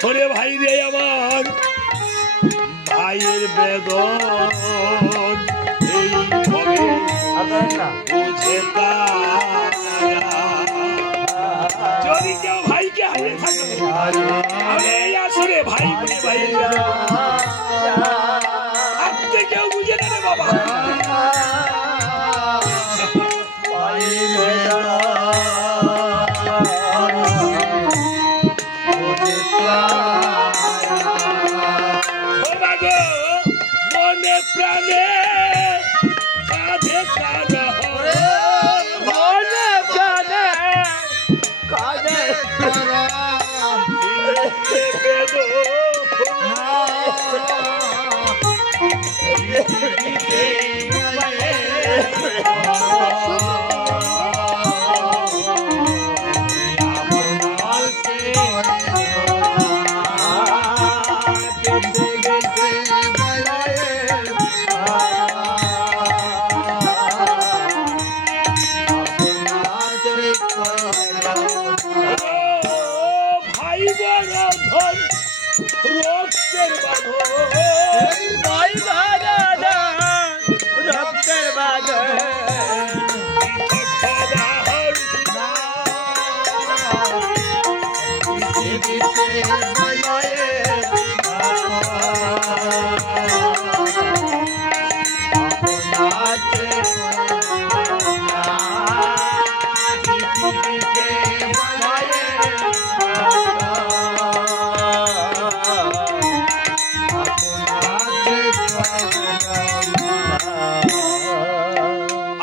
ওরে ভাই রে আমার ভাইয়ের বেদন এই ভাবে বুঝে যদি কেউ ভাইকে হারিয়ে থাকে আরে আসলে ভাই বলি ভাই আপনি কেউ বুঝে না রে বাবা মনে প্রাণে কাঁধে কাঁধে মনে প্রাণে কাঁধে ভাই বাঁধন রক্তের বাঁধন ভাই বাঁধন রক্তের বাঁধন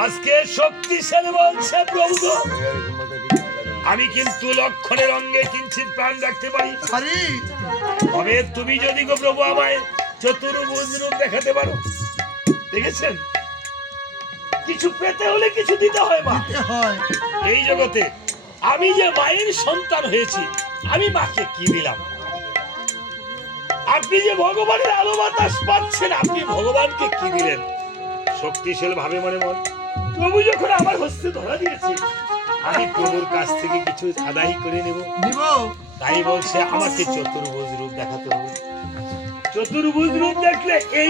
আজকে শক্তিশালী বলছে প্রভু আমি কিন্তু লক্ষণের অঙ্গে কিঞ্চিত প্রাণ রাখতে পারি তবে তুমি যদি গো প্রভু আমায় চতুর্ভুজ রূপ দেখাতে পারো দেখেছেন কিছু পেতে হলে কিছু দিতে হয় মা এই জগতে আমি যে মায়ের সন্তান হয়েছি আমি মাকে কি দিলাম আপনি যে ভগবানের আলো বাতাস পাচ্ছেন আপনি ভগবানকে কি দিলেন শক্তিশালী ভাবে মনে মন প্রভু যখন আমার হস্তে ধরা দিয়েছে আমি প্রভুর কাছ থেকে কিছু আদায় করে নেব তাই বলছে আমাকে চতুর্ভুজ রূপ দেখাতে হবে চতুর্ভুজ রূপ দেখলে এই